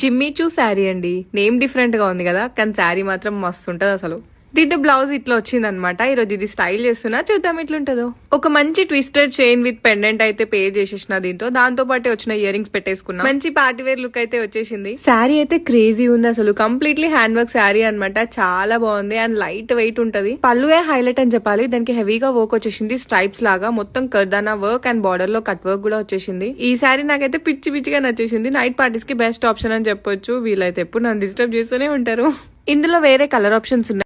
జిమ్మీచూ శారీ అండి. Name different గా ఉంది కదా, కానీ శారీ మాత్రం మస్తు ఉంటది అసలు. దీంతో బ్లౌజ్ ఇట్లా వచ్చిందనమాట. ఈరోజు ఇది స్టైల్ చేస్తున్నా, చూద్దాం ఎట్లుంటుందో. ఒక మంచి ట్విస్టెడ్ చైన్ విత్ పెండెంట్ అయితే పే చేసేసిన దీంతో. దాంతో పాటే వచ్చిన ఇయర్ రింగ్స్ పెట్టేసుకున్నా. మంచి పార్టీ వేర్ లుక్ అయితే వచ్చేసింది. శారీ అయితే క్రేజీ ఉంది అసలు. కంప్లీట్లీ హ్యాండ్ వర్క్ శారీ అనమాట. చాలా బాగుంది అండ్ లైట్ వెయిట్ ఉంటది. పళ్ళువే హైలైట్ అని చెప్పాలి. దానికి హెవీగా వర్క్ వచ్చేసింది, స్ట్రైప్స్ లాగా మొత్తం కర్దానా వర్క్ అండ్ బార్డర్ లో కట్ వర్క్ కూడా వచ్చేసింది. ఈ శారీ నాకైతే పిచ్చి పిచ్చిగా నచ్చేసింది. నైట్ పార్టీస్ కి బెస్ట్ ఆప్షన్ అని చెప్పొచ్చు. వీళ్ళైతే ఎప్పుడు నన్ను డిస్టర్బ్ చేస్తూనే ఉంటారు. ఇందులో వేరే కలర్ ఆప్షన్స్ ఉన్నాయి.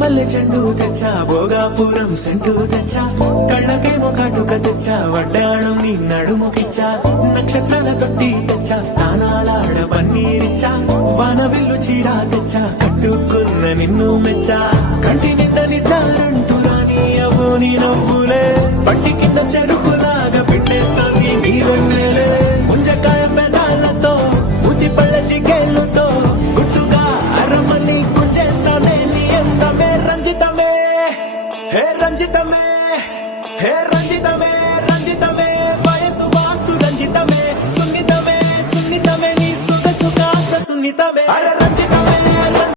మల్లె చెండు తెచ్చా, భోగాపురం సెంటు తెచ్చా, కళ్ళకేమో కాటుక తెచ్చా, వడ్డాణం నీ నడుముకిచ్చా, నక్షత్రాల తొట్టి తెచ్చా, తానాలాడ పన్నీరిచ్చా, వాన విల్లు చీర తెచ్చా, కట్టుకున్న నిన్ను మెచ్చా, కంటి నిండా నిద్దారంటూ రాని అవ్వు నీ నవ్వులే, పట్టి కింద చెరుకులాగా పెట్టేస్తాంది నీ వెన్నెలే, ముంజకాయ పెదాలతో మూతి పళ్ళ చికేళ్లతో గుట్టుగా అరమని గుంజేస్తానే నీ అందమే రంజితమే, హే రంజితమే, హే రంజితమే.